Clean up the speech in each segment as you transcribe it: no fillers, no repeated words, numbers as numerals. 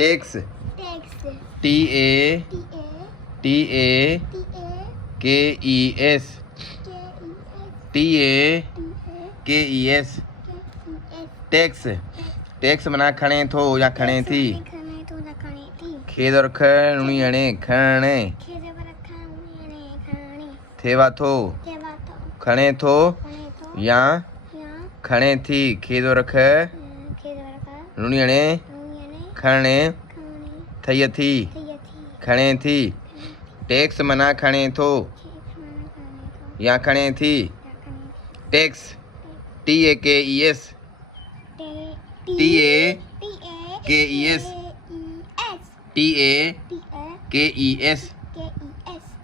takes TAKES tax मना खणे थो या खणे थी खेद और खणी अणे खणे थेवा थो खणे थो या खणे थी खेद और खणी अणे खणे थई थी खणे थी टैक्स मना खणे थो या खणे थी टैक्स TAKES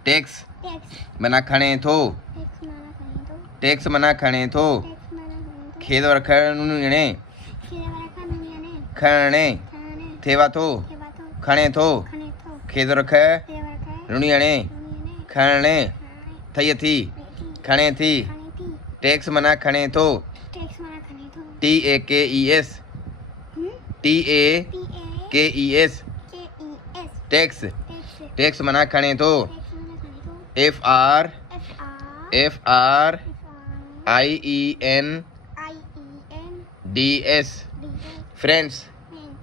टैक्स मना खणे थो टैक्स मना खणे थो खेद और खणे खणे थेवा थो खणे थो खेद और खणी अणे खणे थई थी खणे थी टैक्स मना खणे थो TAKES टैक्स मना खणे थो FRIENDS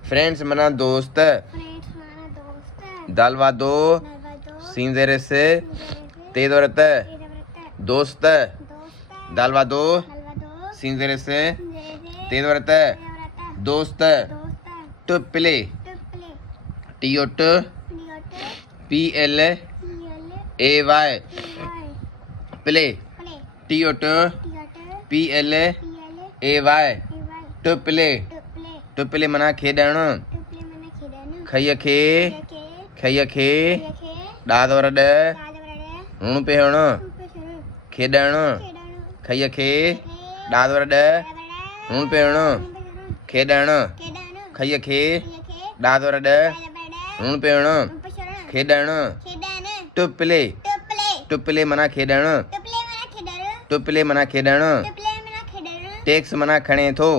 फ्रेंड्स मना दोस्त दालवादो सिंजेरस तेदोरत दोस्त दालवादो सिंजेरस तेदोरत दोस्त टुप्ले TOT PLAY play TOT PLAY टुप्ले मना खेॾण खई खे ॾादवर ॾ हुण पिहण खेॾण खई खे ॾादवर ॾ हुण पिहण खेॾण खई खे ॾादवर ॾ हुण पिहण खेॾण टुप्ले मना खेॾण टैक्स मना खणे थो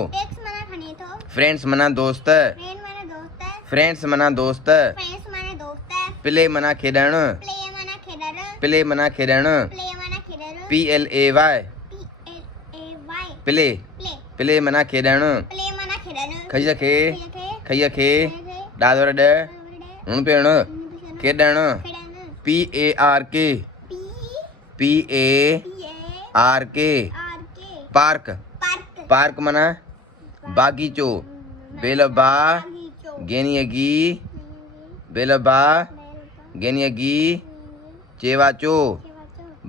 फ्रेंड्स मना दोस्त प्ले मना खेॾण PLAY प्ले मना खेॾण खई खे ॾादवर ॾ हुण पिहण खेॾण PARK पार्क मना बागीचो बेलबा गेनियगी चेवाचो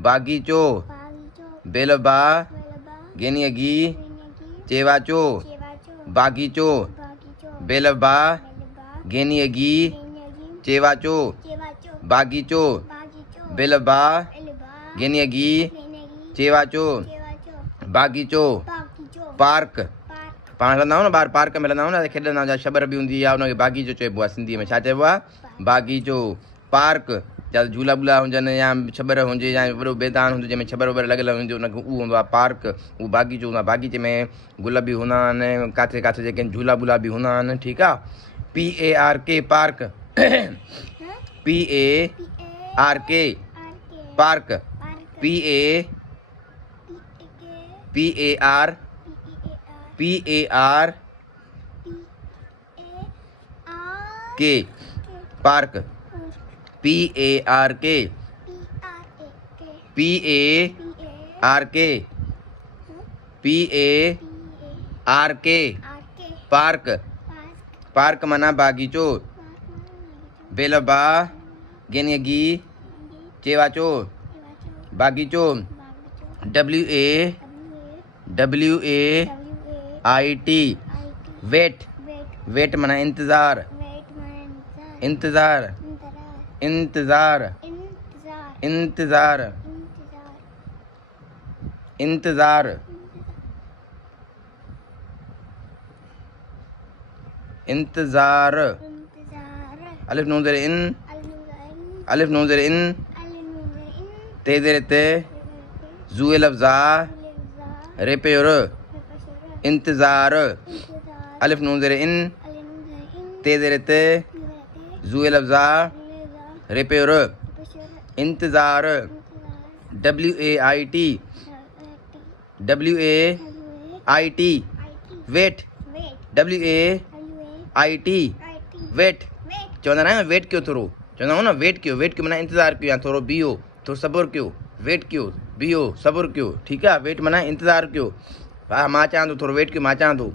बागीचो बेलबा गेनियगी चेवाचो बागीचो बेलबा गेनियगी चेवाचो बागीचो बेलबा गेनियगी चेवाचो बागीचो पार्क पाण हलंदा आहियूं न ॿाहिरि पार्क में हलंदा आहियूं न खेॾंदा आहियूं छबर बि हूंदी आहे हुनखे बागीचो चइबो आहे सिंधीअ में छा चइबो आहे बागीचो पार्क या झूला वूला हुजनि या छबर हुजे या वॾो मैदान हुजे जंहिंमें छबर वबर लॻियल हुजे हुनखे उहो हूंदो आहे पार्क उहो बागीचो हूंदो आहे बागीचे में गुल बि हूंदा आहिनि किथे किथे जेके झूला वूला बि हूंदा आहिनि ठीकु आहे PARK park PARK park PAR के पार्क PARK पार्क मना बागीचो बेलबा गेनियगी चेवाचो बागीचो WAIT वेट मना इंतजार अलिफ नून ज़ेर इन ते ज़ेर ते ज़ूए लफ्ज़ा रे पेर इंतज़ार अलिफ नून ज़ेर इन ते ज़ेर ते जू लफ्जा रिपेयर इंतज़ार WAIT वेट WAIT वेट चवंदा ना वेट कयो थोरो चवंदा आहियूं न वेट कयो माना इंतज़ार कयो या थोरो बीहो थोरो सब्र कयो वेट कयो बीहो सब्र कयो ठीकु आहे वेट माना इंतज़ार कयो हा मां चवां थो थोरो वेट कयो मां चवां थो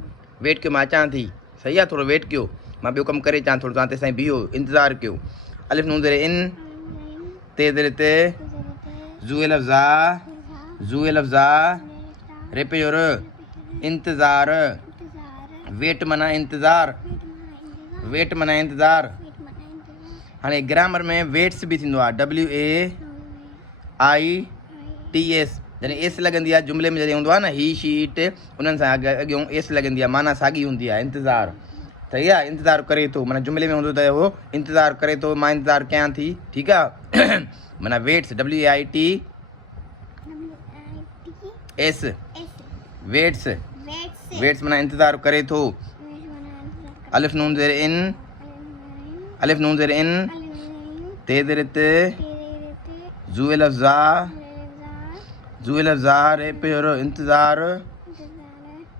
वेट कयो मां चवां थी सही आहे थोरो वेट कयो मां ॿियो कमु करे अचां थोरो तव्हां तेसिताईं बीहो इंतज़ार कयो अलिफ नून ज़ेर इन ते ज़ेर ते ज़ू लफ्ज़ा रिपेयर इंतज़ार वेट माना इंतज़ार हाणे ग्रामर में वेट्स बि थींदो आहे WAITS जॾहिं एस लॻंदी आहे जुमिले में जॾहिं हूंदो आहे न ही शी इट उन्हनि सां अॻियों एस लॻंदी आहे माना साॻी हूंदी आहे इंतज़ार सही आहे इंतज़ार करे थो माना जुमिले में हूंदो त उहो इंतज़ार करे थो मां इंतज़ार कयां थी ठीकु आहे माना वेट्स WAITS वेट्स माना इंतज़ार करे थो अलिफ नून ज़ेर इन ते ज़ेर ते ज़ू लफ्ज़ा रिपेयर इंतज़ार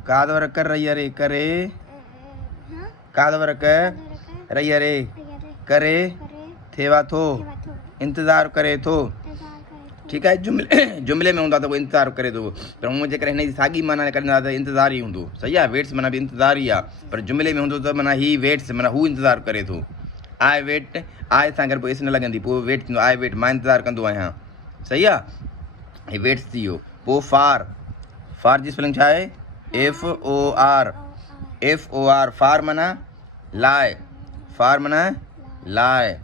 कादवर कर रही करे कादवर कर रही करे थेवा थो इंतज़ार करे थो ठीकु आहे जुमिले में हूंदा त उहो इंतज़ार करे थो पर हूअं जेकर हिन जी साॻी माना कंदा त इंतज़ार ई हूंदो सही आहे वेट्स माना बि इंतज़ार ई आहे पर जुमिले में हूंदो त माना ही वेट्स माना हू इंतज़ार करे थो आई वेट आई सां गॾु पोइ एस न लॻंदी पोइ वेट थींदो आई वेट मां इंतज़ार कंदो आहियां सही आहे ही वेट्स थी वियो पोइ फार जी स्पेलिंग छा आहे FOR फार माना लाइ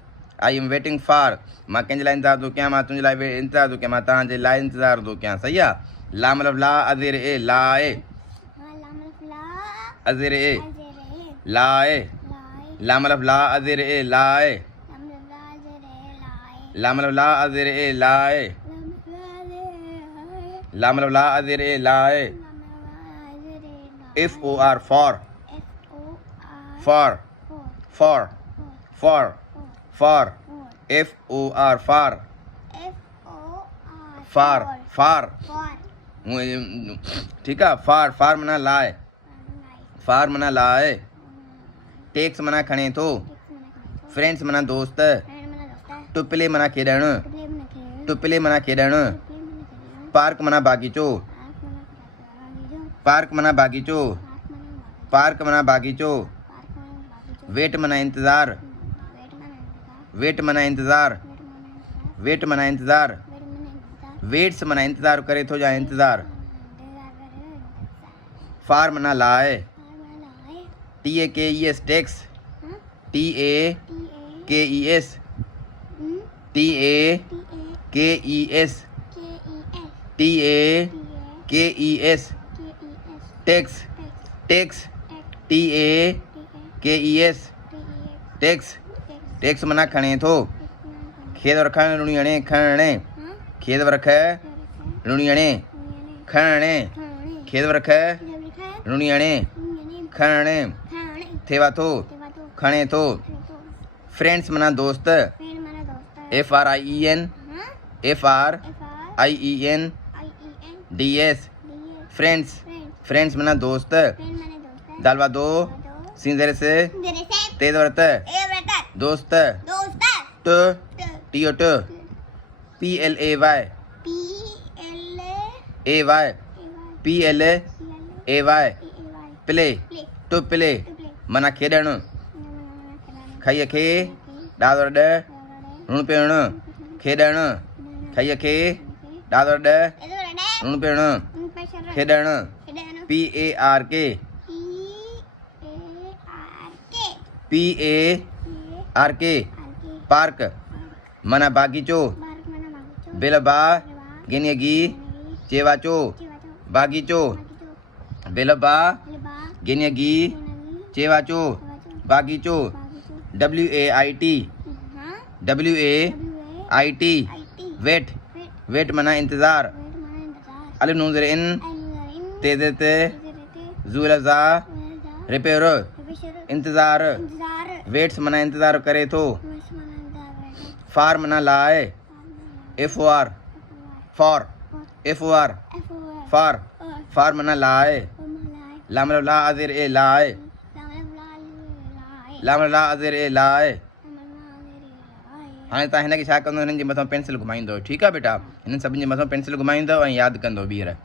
आई एम वेटिंग फार मां कंहिंजे लाइ इंतज़ार थो कयां मां तुंहिंजे लाइ इंतज़ार थो कयां मां तव्हांजे लाइ इंतज़ार थो कयां सही आहे ला मतिलबु ला अज़ेर ए लाए अज़ेर ए लाए ला मतिलबु ला अज़ेर ए लाए ला मतिलबु ला अज़ेर ए लाए ला मतिलबु ला अज़ेर ए लाए FOR फॉर FOR फार ठीकु आहे फार माना लाइ टेक्स माना खणे थो फ्रेंड्स माना दोस्त टुपले माना खेॾणु पार्क माना बागीचो वेट माना इंतज़ार वेट्स माना इंतज़ार करे थो या इंतज़ार फार माना लाइ TAKES टेक्स TAKES टेक्स माना खणे थो खेद रखण रुणियणे खणणे खेद रख रुणियणे खणणे खेद रख रुणियणे खणणे थेवा थो खणे थो फ्रेंड्स माना दोस्त FRIENDS फ्रेंड्स माना दोस्त दालवा दो सिंदर से तेज व्रत दोस्त TOT PLAY play to play माना खेॾणु खईअ खे ॾादर ॾ ऋण पियणु खेॾणु खईअ खे ॾादर ॾ ऋण पियणु खेॾणु PARK पार्क माना बागीचो बेलबा गिनियगी चेवाचो बागीचो बेलबा गिनियगी चेवाचो बागीचो WAIT वेट माना इंतज़ार अलिफ नून ज़ेर इन ते ज़ू लफ्ज़ा रिपेयर इंतज़ार वेट्स माना इंतज़ारु करे थो फार माना लाइ F O R for F O R फार फार माना लाइ लाम ला अज़ेर ए लाइ लाम ला अज़ेर ए लाइ हाणे तव्हां हिनखे छा कंदो हिननि जे मथां पेंसिल घुमाईंदो ठीकु आहे बेटा हिननि सभिनि जे मथां पेंसिल घुमाईंदो ऐं यादि कंदो ॿीहर